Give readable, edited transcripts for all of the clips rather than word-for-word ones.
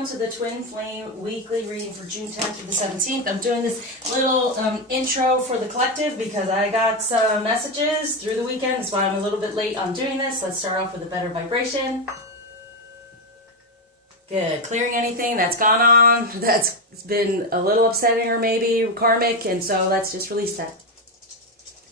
welcome to the Twin Flame weekly reading for June 10th through the 17th. I'm doing this little intro for the collective because I got some messages through the weekend. That's why I'm a little bit late on doing this. Let's start off with a better vibration. Good. Clearing anything that's gone on, that's been a little upsetting or maybe karmic, and so let's just release that.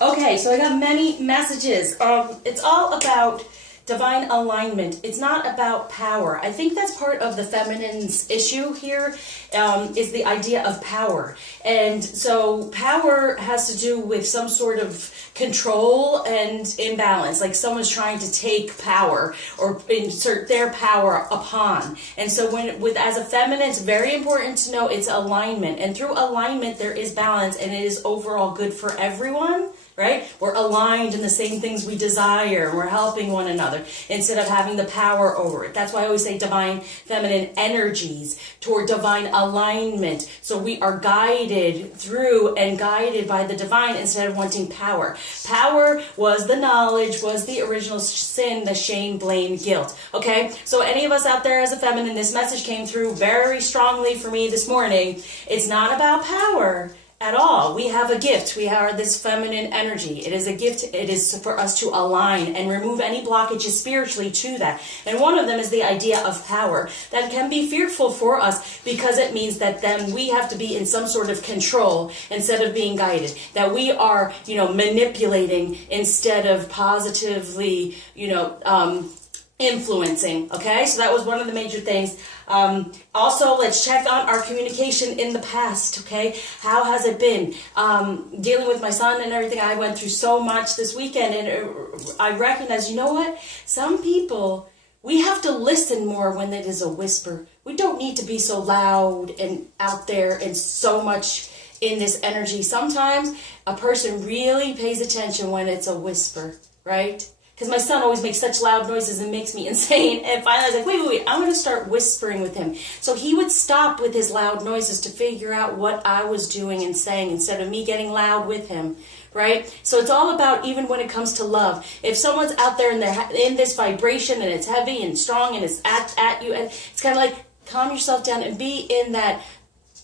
Okay, so I got many messages. It's all about divine alignment. It's not about power. I think that's part of the feminine's issue here, is the idea of power. And so power has to do with some sort of control and imbalance, like someone's trying to take power or insert their power upon. And so as a feminine, it's very important to know it's alignment. And through alignment, there is balance, and it is overall good for everyone. Right? We're aligned in the same things we desire. We're helping one another instead of having the power over it. That's why I always say divine feminine energies toward divine alignment. So we are guided through and guided by the divine instead of wanting power. Power was the knowledge, was the original sin, the shame, blame, guilt. Okay? So any of us out there as a feminine, this message came through very strongly for me this morning. It's not about power at all. We have a gift. We are this feminine energy. It is a gift. It is for us to align and remove any blockages spiritually to that. And one of them is the idea of power. That can be fearful for us because it means that then we have to be in some sort of control instead of being guided. That we are, manipulating instead of positively, influencing. Okay, so that was one of the major things. Also, let's check on our communication in the past. Okay, how has it been? Dealing with my son and everything, I went through so much this weekend, and I recognize, you know what? Some people, we have to listen more when it is a whisper. We don't need to be so loud and out there and so much in this energy. Sometimes a person really pays attention when it's a whisper, right? Because my son always makes such loud noises and makes me insane. And finally I was like, wait, I'm going to start whispering with him. So he would stop with his loud noises to figure out what I was doing and saying instead of me getting loud with him, right? So it's all about, even when it comes to love. If someone's out there and they're in this vibration and it's heavy and strong and it's at you, and it's kind of like, calm yourself down and be in that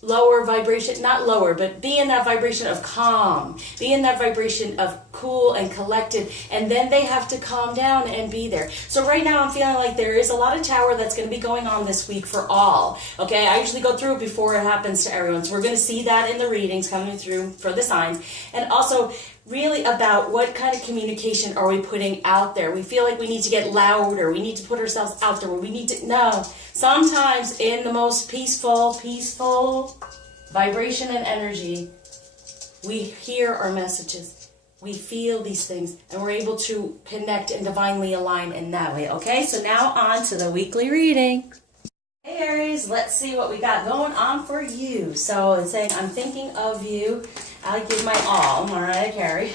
lower vibration, not lower, but be in that vibration of calm, be in that vibration of cool and collected, and then they have to calm down and be there. So right now I'm feeling like there is a lot of tower that's going to be going on this week for all. Okay, I usually go through it before it happens to everyone, so we're going to see that in the readings coming through for the signs. And also really about what kind of communication are we putting out there. We feel like we need to get louder, we need to put ourselves out there, we need to, no. Sometimes in the most peaceful vibration and energy, we hear our messages, we feel these things, and we're able to connect and divinely align in that way. Okay, so now on to the weekly reading. Hey Aries, let's see what we got going on for you. So it's saying, I'm thinking of you. I give my all, Mariah Carey.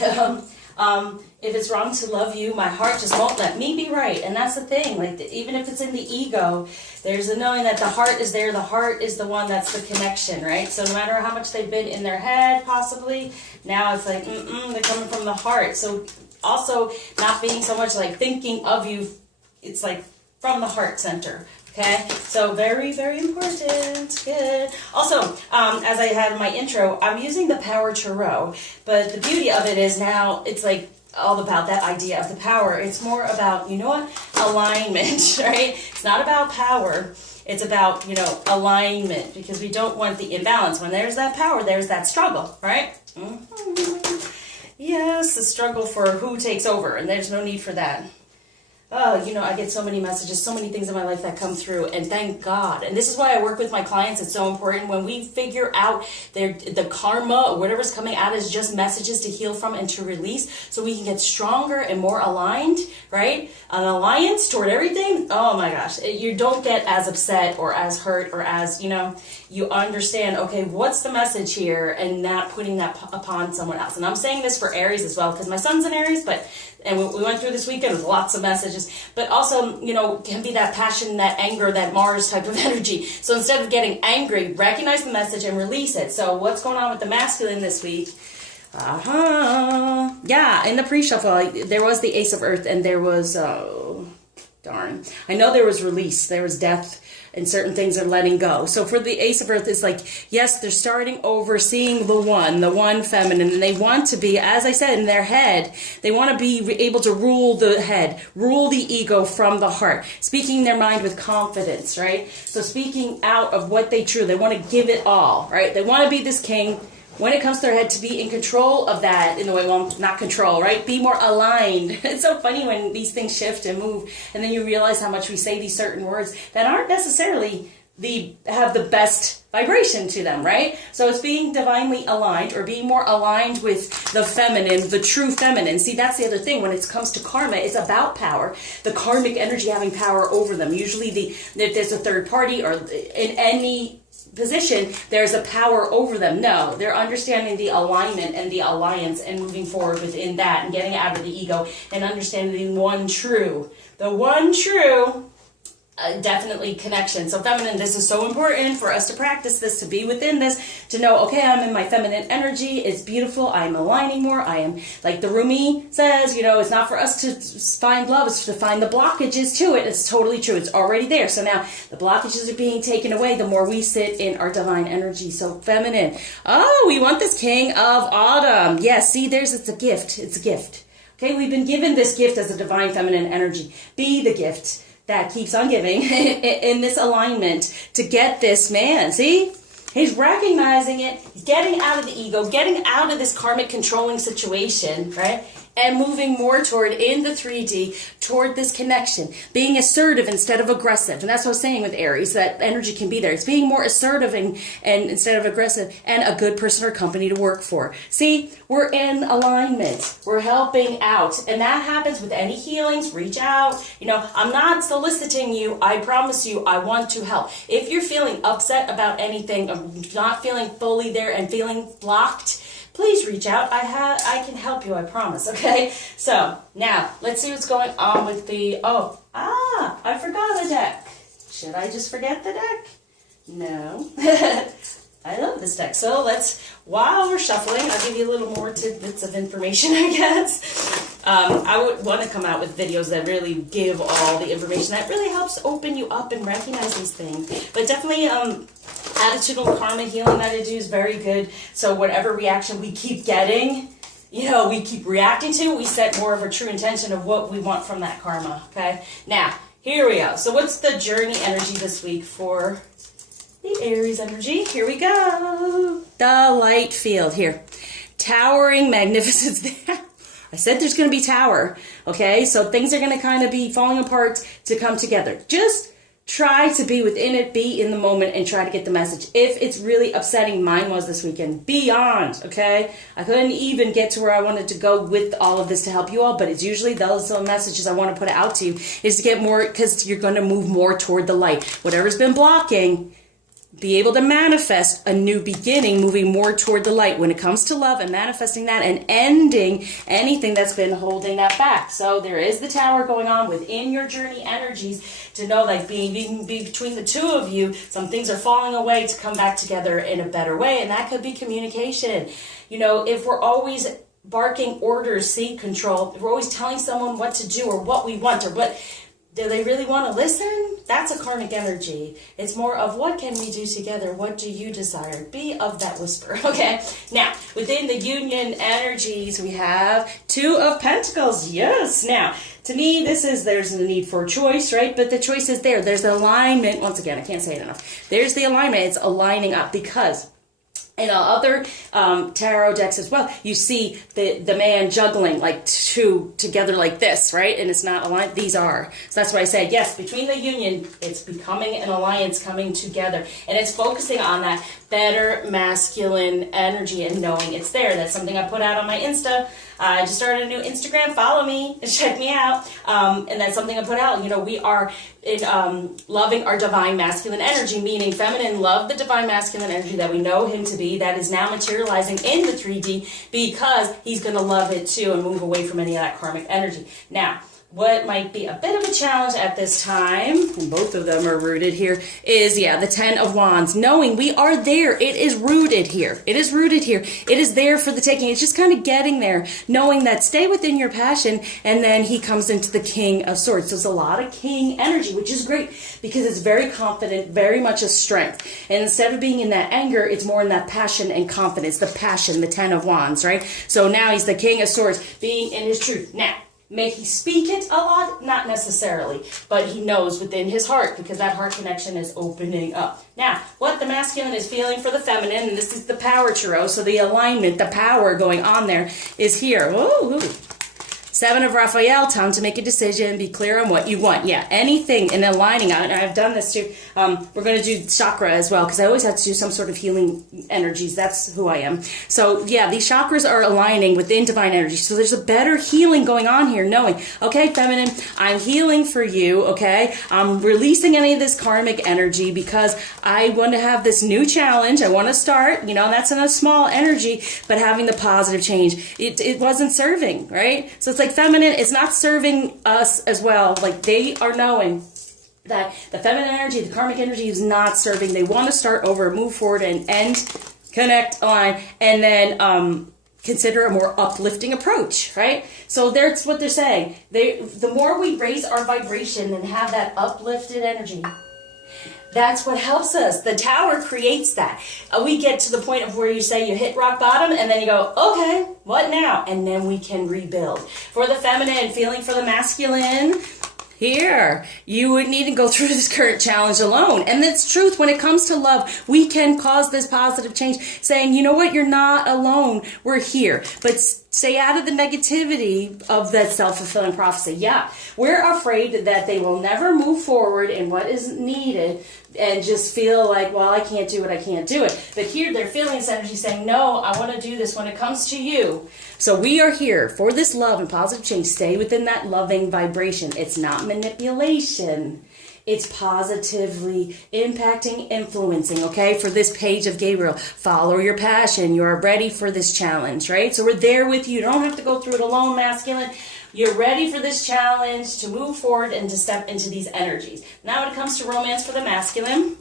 If it's wrong to love you, my heart just won't let me be right. And that's the thing, like even if it's in the ego, there's a knowing that the heart is there. The heart is the one that's the connection, right? So no matter how much they've been in their head, possibly, now it's like, they're coming from the heart. So also not being so much like thinking of you, it's like from the heart center. Okay, so very, very important. Good. Also, as I had in my intro, I'm using the Power Tarot, but the beauty of it is now it's like all about that idea of the power. It's more about, alignment, right? It's not about power. It's about, alignment, because we don't want the imbalance. When there's that power, there's that struggle, right? Yes, the struggle for who takes over, and there's no need for that. Oh, I get so many messages, so many things in my life that come through, and thank God. And this is why I work with my clients. It's so important when we figure out the karma or whatever's coming out is just messages to heal from and to release, so we can get stronger and more aligned, right? An alliance toward everything. Oh my gosh, you don't get as upset or as hurt or as, you understand, okay, what's the message here, and not putting that upon someone else. And I'm saying this for Aries as well, because my son's an Aries, and we went through this weekend with lots of messages, but also, can be that passion, that anger, that Mars type of energy. So instead of getting angry, recognize the message and release it. So what's going on with the masculine this week? Yeah, in the pre-shuffle, there was the Ace of Earth, and there was darn. I know there was release, there was death, and certain things are letting go. So for the Ace of Earth, it's like, yes, they're starting over, seeing the one feminine, and they want to be, as I said, in their head, they want to be able to rule the head, rule the ego from the heart, speaking their mind with confidence, right? So speaking out of what they truly, they want to give it all, right? They want to be this king. When it comes to their head, to be in control of that in the way, well, not control, right? Be more aligned. It's so funny when these things shift and move, and then you realize how much we say these certain words that aren't necessarily have the best vibration to them, right? So it's being divinely aligned, or being more aligned with the feminine, the true feminine. See, that's the other thing. When it comes to karma, it's about power. The karmic energy having power over them. Usually if there's a third party, or in any position, there's a power over them. No, they're understanding the alignment and the alliance and moving forward within that and getting out of the ego and understanding the one true, definitely connection. So feminine, this is so important for us to practice this, to be within this, to know, okay, I'm in my feminine energy. It's beautiful. I'm aligning more. I am, like the Rumi says, it's not for us to find love. It's to find the blockages to it. It's totally true. It's already there. So now the blockages are being taken away the more we sit in our divine energy. So feminine. Oh, we want this King of Autumn. Yes, see, it's a gift. It's a gift. Okay, we've been given this gift as a divine feminine energy. Be the gift that keeps on giving in this alignment to get this man. See? He's recognizing it. He's getting out of the ego, getting out of this karmic controlling situation, right? And moving more toward, in the 3D, toward this connection. Being assertive instead of aggressive. And that's what I was saying with Aries, that energy can be there. It's being more assertive and instead of aggressive, and a good person or company to work for. See, we're in alignment. We're helping out. And that happens with any healings. Reach out. I'm not soliciting you. I promise you, I want to help. If you're feeling upset about anything, or not feeling fully there and feeling blocked, please reach out. I can help you, I promise, okay? So, now, let's see what's going on with the, I forgot a deck. Should I just forget the deck? No. I love this deck. So while we're shuffling, I'll give you a little more tidbits of information, I guess. I would want to come out with videos that really give all the information that really helps open you up and recognize these things. But definitely, attitudinal karma healing that I do is very good. So whatever reaction we keep getting, we keep reacting to, we set more of a true intention of what we want from that karma, okay? Now, here we go. So what's the journey energy this week for the Aries energy? Here we go. The light field here. Towering magnificence. I said there's going to be tower, okay? So things are going to kind of be falling apart to come together. Just try to be within it, be in the moment, and try to get the message. If it's really upsetting, mine was this weekend, beyond, okay? I couldn't even get to where I wanted to go with all of this to help you all, but it's usually those messages I want to put out to you is to get more, because you're going to move more toward the light. Whatever's been blocking, be able to manifest a new beginning, moving more toward the light when it comes to love and manifesting that and ending anything that's been holding that back. So there is the tower going on within your journey energies to know, like being between the two of you, some things are falling away to come back together in a better way. And that could be communication. If we're always barking orders, seek control, if we're always telling someone what to do or what we want or what, do they really want to listen? That's a karmic energy. It's more of what can we do together? What do you desire? Be of that whisper, okay? Now, within the union energies, we have Two of Pentacles. Yes. Now, to me, there's a need for choice, right? But the choice is there. There's alignment. Once again, I can't say it enough. There's the alignment. It's aligning up because in other tarot decks as well, you see the man juggling like two together like this, right? And it's not aligned. These are. So that's why I say, yes, between the union, it's becoming an alliance coming together. And it's focusing on that better masculine energy and knowing it's there. That's something I put out on my Insta. I just started a new Instagram. Follow me and check me out. And that's something I put out. We are loving our divine masculine energy, meaning feminine love the divine masculine energy that we know him to be, that is now materializing in the 3D because he's going to love it too and move away from any of that karmic energy. Now, what might be a bit of a challenge at this time, and both of them are rooted here, is, the 10 of Wands. Knowing we are there. It is rooted here. It is rooted here. It is there for the taking. It's just kind of getting there. Knowing that stay within your passion, and then he comes into the King of Swords. So it's a lot of king energy, which is great because it's very confident, very much a strength. And instead of being in that anger, it's more in that passion and confidence. The passion, the 10 of Wands, right? So now he's the King of Swords, being in his truth. Now, may he speak it a lot? Not necessarily, but he knows within his heart because that heart connection is opening up. Now, what the masculine is feeling for the feminine, and this is the power tarot, so the alignment, the power going on there is here. Woo-hoo. 7 of Raphael, time to make a decision, be clear on what you want. Yeah, anything in aligning, I've done this too. We're going to do chakra as well, because I always have to do some sort of healing energies. That's who I am. So yeah, these chakras are aligning within divine energy. So there's a better healing going on here, knowing, okay, feminine, I'm healing for you, okay? I'm releasing any of this karmic energy because I want to have this new challenge. I want to start, that's in a small energy, but having the positive change. It wasn't serving, right? So it's like feminine, it's not serving us as well. Like they are knowing that the feminine energy, the karmic energy is not serving. They want to start over, move forward and end, connect, align, and then consider a more uplifting approach, right? So that's what they're saying. The more we raise our vibration and have that uplifted energy, that's what helps us. The tower creates that. We get to the point of where you say you hit rock bottom and then you go, okay, what now? And then we can rebuild. For the feminine, feeling for the masculine, here, you wouldn't even go through this current challenge alone. And that's truth. When it comes to love, we can cause this positive change, saying, you know what, you're not alone. We're here. But stay out of the negativity of that self-fulfilling prophecy. Yeah, we're afraid that they will never move forward in what is needed and just feel like, well, I can't do it, I can't do it. But here they're feeling this energy saying, no, I want to do this when it comes to you. So we are here for this love and positive change. Stay within that loving vibration. It's not manipulation. It's positively impacting, influencing, okay? For this page of Gabriel, follow your passion. You're ready for this challenge, right? So we're there with you. You don't have to go through it alone, masculine. You're ready for this challenge to move forward and to step into these energies. Now when it comes to romance for the masculine,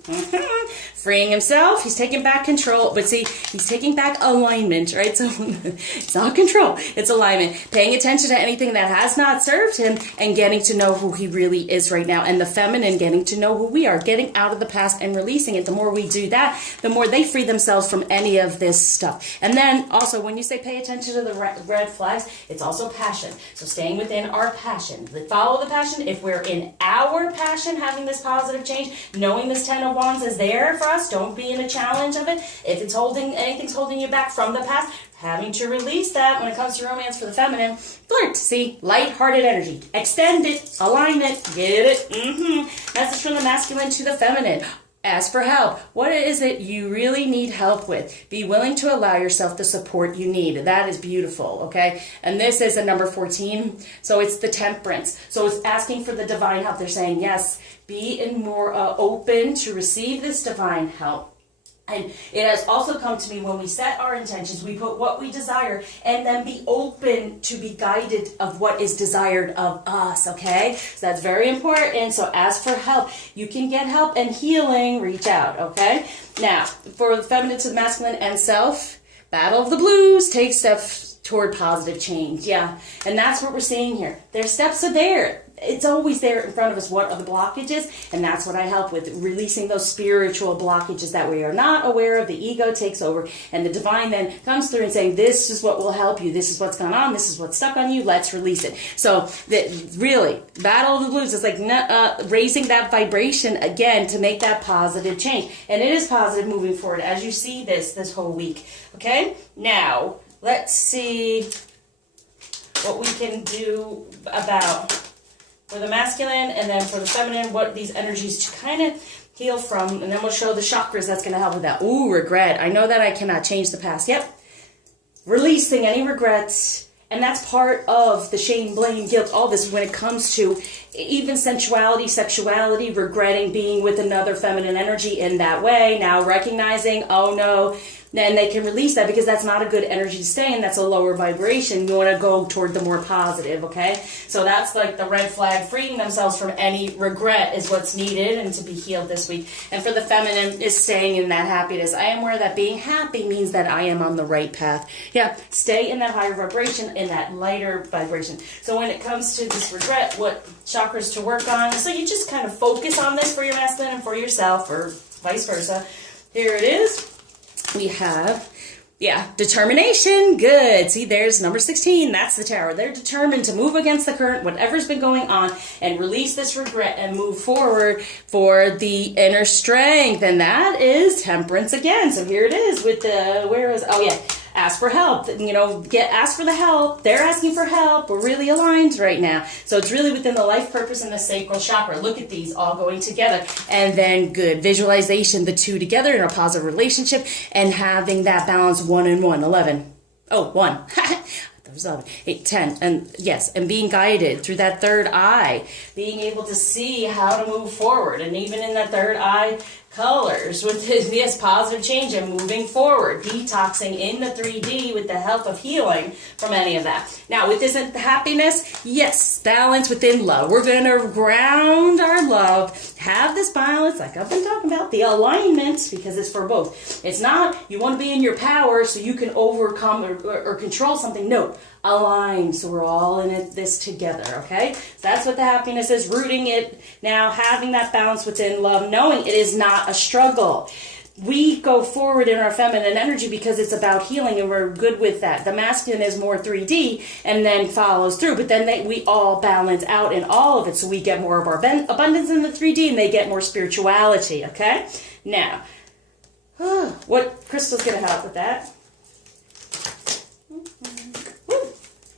freeing himself, he's taking back control. But see, he's taking back alignment, right? So it's not control, it's alignment. Paying attention to anything that has not served him and getting to know who he really is right now. And the feminine getting to know who we are, getting out of the past and releasing it. The more we do that, the more they free themselves from any of this stuff. And then also when you say pay attention to the red flags, it's also passion. So staying within our passion. Follow the passion. If we're in our passion, having this positive change, knowing this 10 of Wands is there for us, don't be in a challenge of it. If it's anything's holding you back from the past, having to release that when it comes to romance for the feminine. Flirt, see, light-hearted energy. Extend it, align it, get it. Message from the masculine to the feminine. Ask for help. What is it you really need help with? Be willing to allow yourself the support you need. That is beautiful, okay? And this is a number 14. So it's the temperance. So it's asking for the divine help. They're saying, yes, be more open to receive this divine help. And it has also come to me when we set our intentions, we put what we desire and then be open to be guided of what is desired of us, okay? So that's very important. So ask for help. You can get help and healing, reach out, okay? Now, for the feminine to the masculine and self, battle of the blues, take steps toward positive change. Yeah, and that's what we're seeing here. Their steps are there. It's always there in front of us. What are the blockages? And that's what I help with, releasing those spiritual blockages that we are not aware of. The ego takes over, and the divine then comes through and saying, this is what will help you. This is what's gone on. This is what's stuck on you. Let's release it. So really, battle of the blues is like raising that vibration again to make that positive change. And it is positive moving forward as you see this whole week. Okay? Now, let's see what we can do about for the masculine and then for the feminine, what these energies to kind of heal from. And then we'll show the chakras that's going to help with that. Ooh, regret. I know that I cannot change the past. Yep. Releasing any regrets. And that's part of the shame, blame, guilt, all this when it comes to even sensuality, sexuality, regretting being with another feminine energy in that way. Now recognizing, oh no, then they can release that, because that's not a good energy to stay in. That's a lower vibration. You want to go toward the more positive, okay? So that's like the red flag. Freeing themselves from any regret is what's needed and to be healed this week. And for the feminine is staying in that happiness. I am aware that being happy means that I am on the right path. Yeah, stay in that higher vibration, in that lighter vibration. So when it comes to this regret, what chakras to work on, so you just kind of focus on this for your masculine and for yourself, or vice versa. Here it is. We have, determination. Good. See, there's number 16. That's the Tower. They're determined to move against the current, whatever's been going on, and release this regret and move forward for the inner strength. And that is Temperance again. So here it is with the, ask for help. Ask for the help. They're asking for help. We're really aligned right now. So it's really within the life purpose and the sacral chakra. Look at these all going together. And then good visualization, the two together in a positive relationship, and having that balance 1 and 1, 11. Oh, 1. There's 11, 8, 10. And yes, and being guided through that third eye, being able to see how to move forward. And even in that third eye, colors with this positive change and moving forward, detoxing in the 3D with the help of healing from any of that. Now, with this happiness, yes, balance within love. We're going to ground our love, have this balance, like I've been talking about, the alignment, because it's for both. It's not you want to be in your power so you can overcome or control something. No, align, so we're all in this together, okay? So that's what the happiness is, rooting it now, having that balance within love, knowing it is not a struggle. We go forward in our feminine energy because it's about healing, and we're good with that. The masculine is more 3D and then follows through, but then we all balance out in all of it, so we get more of our abundance in the 3D, and they get more spirituality, okay? Now, what crystal's going to help with that?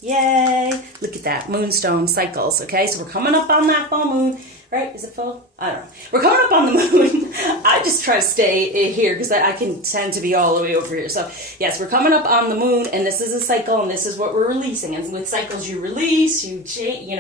Yay! Look at that. Moonstone cycles, okay? So we're coming up on that full moon, right? Is it full? I don't know. We're coming up on the moon. I just try to stay here because I can tend to be all the way over here. So, yes, we're coming up on the moon, and this is a cycle, and this is what we're releasing. And with cycles, you release, you change,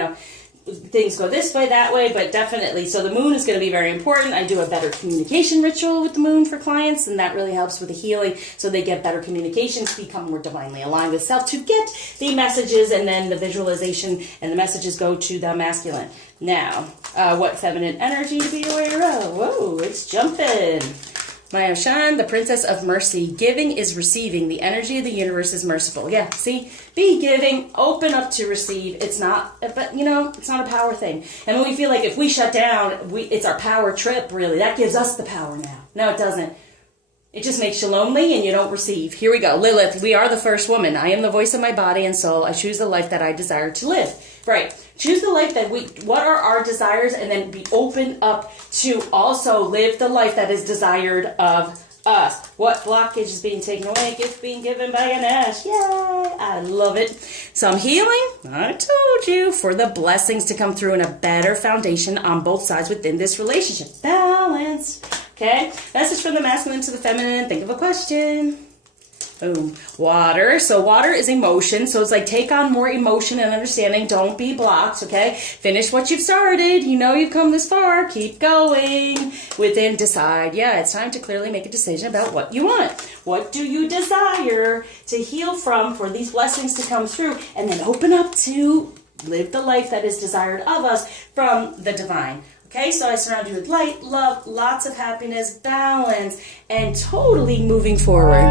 things go this way, that way, but definitely. So the moon is going to be very important. I do a better communication ritual with the moon for clients, and that really helps with the healing, so they get better communication, to become more divinely aligned with self, to get the messages, and then the visualization and the messages go to the masculine. Now, what feminine energy to be aware of? Whoa, it's jumping. Maya Shan, the Princess of Mercy. Giving is receiving. The energy of the universe is merciful. Yeah, see? Be giving, open up to receive. It's not, but it's not a power thing. And when we feel like if we shut down, it's our power trip, really. That gives us the power now. No, it doesn't. It just makes you lonely and you don't receive. Here we go. Lilith, we are the first woman. I am the voice of my body and soul. I choose the life that I desire to live. Right. Choose the life that what are our desires, and then be open up to also live the life that is desired of us. What blockage is being taken away? Gift being given by an ash. Yay! I love it. Some healing, I told you, for the blessings to come through, and a better foundation on both sides within this relationship. Balance. Okay? Message from the masculine to the feminine. Think of a question. Boom. Water. So water is emotion. So it's like take on more emotion and understanding. Don't be blocked, okay? Finish what you've started. You've come this far. Keep going. Within, decide. Yeah, it's time to clearly make a decision about what you want. What do you desire to heal from for these blessings to come through? And then open up to live the life that is desired of us from the divine. Okay, so I surround you with light, love, lots of happiness, balance, and totally moving forward.